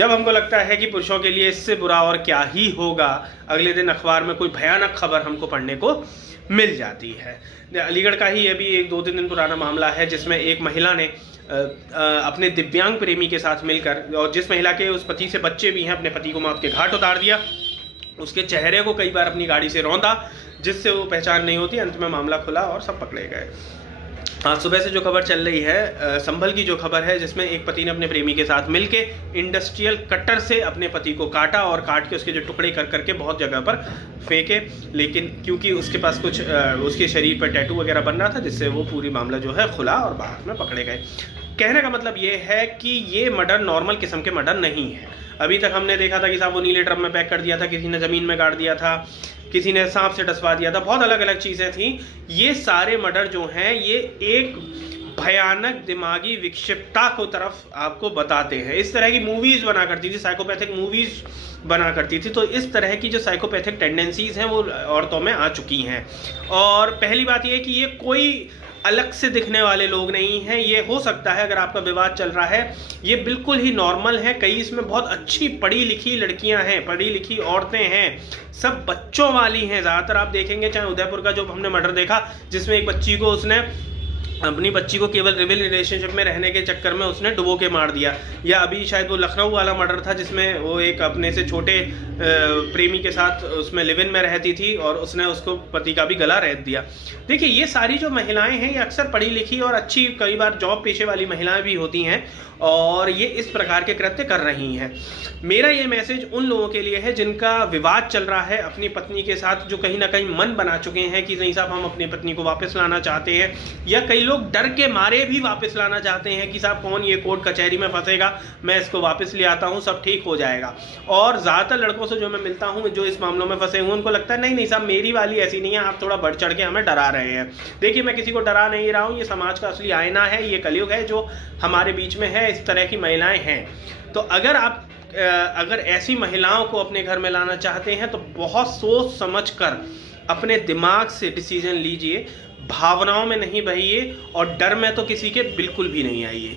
जब हमको लगता है कि पुरुषों के लिए इससे बुरा और क्या ही होगा, अगले दिन अखबार में कोई भयानक खबर हमको पढ़ने को मिल जाती है। अलीगढ़ का ही अभी एक 2-3 दिन पुराना मामला है जिसमें एक महिला ने अपने दिव्यांग प्रेमी के साथ मिलकर, और जिस महिला के उस पति से बच्चे भी हैं, अपने पति को मौत के घाट उतार दिया। उसके चेहरे को कई बार अपनी गाड़ी से रौंदा जिससे वो पहचान नहीं होती। अंत में मामला खुला और सब पकड़े गए। आज सुबह से जो खबर चल रही है, संभल की जो खबर है, जिसमें एक पति ने अपने प्रेमी के साथ मिलके इंडस्ट्रियल कटर से अपने पति को काटा और काट के उसके जो टुकड़े कर करके बहुत जगह पर फेंके। लेकिन क्योंकि उसके पास कुछ उसके शरीर पर टैटू वगैरह बन रहा था, जिससे वो पूरी मामला जो है खुला और बाद में पकड़े गए। कहने का मतलब ये है कि ये मर्डर नॉर्मल किस्म के मर्डर नहीं है। अभी तक हमने देखा था कि साहब वो नीले ड्रम में पैक कर दिया था, किसी ने ज़मीन में गाड़ दिया था, किसी ने सांप से डसवा दिया था, बहुत अलग अलग चीज़ें थी। ये सारे मर्डर जो हैं ये एक भयानक दिमागी विक्षिप्तता को तरफ आपको बताते हैं। इस तरह की मूवीज़ बना करती थी, साइकोपैथिक मूवीज़ बना करती थी। तो इस तरह की जो साइकोपैथिक टेंडेंसीज़ हैं वो औरतों में आ चुकी हैं। और पहली बात ये है कि ये कोई अलग से दिखने वाले लोग नहीं हैं। ये हो सकता है, अगर आपका विवाद चल रहा है, ये बिल्कुल ही नॉर्मल है। कई इसमें बहुत अच्छी पढ़ी लिखी लड़कियां हैं, पढ़ी लिखी औरतें हैं, सब बच्चों वाली हैं। ज़्यादातर आप देखेंगे, चाहे उदयपुर का जो हमने मर्डर देखा जिसमें एक बच्ची को उसने अपनी बच्ची को केवल रिविल रिलेशनशिप में रहने के चक्कर में उसने डुबो के मार दिया, या अभी शायद वो लखनऊ वाला मर्डर था जिसमें वो एक अपने से छोटे प्रेमी के साथ उसमें लिव इन में रहती थी और उसने उसको पति का भी गला रेत दिया। देखिए, ये सारी जो महिलाएं हैं ये अक्सर पढ़ी लिखी और अच्छी, कई बार जॉब पेशे वाली महिलाएं भी होती हैं और ये इस प्रकार के कृत्य कर रही हैं। मेरा ये मैसेज उन लोगों के लिए है जिनका विवाद चल रहा है अपनी पत्नी के साथ, जो कहीं ना कहीं मन बना चुके हैं कि नहीं साहब हम अपनी पत्नी को वापस लाना चाहते हैं, या कई लोग डर के मारे भी वापस लाना चाहते हैं कि साहब कौन ये कोर्ट कचहरी में फंसेगा, मैं इसको वापस ले आता हूँ, सब ठीक हो जाएगा। और ज़्यादातर लड़कों से जो मैं मिलता हूँ जो इस मामलों में फंसे हुए, उनको लगता है नहीं नहीं साहब मेरी वाली ऐसी नहीं है, आप थोड़ा बढ़ चढ़ के हमें डरा रहे हैं। देखिए, मैं किसी को डरा नहीं रहा हूँ, ये समाज का असली आईना है, ये कलयुग है जो हमारे बीच में है, इस तरह की महिलाएं हैं। तो अगर ऐसी महिलाओं को अपने घर में लाना चाहते हैं तो बहुत सोच समझ कर अपने दिमाग से डिसीजन लीजिए, भावनाओं में नहीं बहिए और डर में तो किसी के बिल्कुल भी नहीं आइए।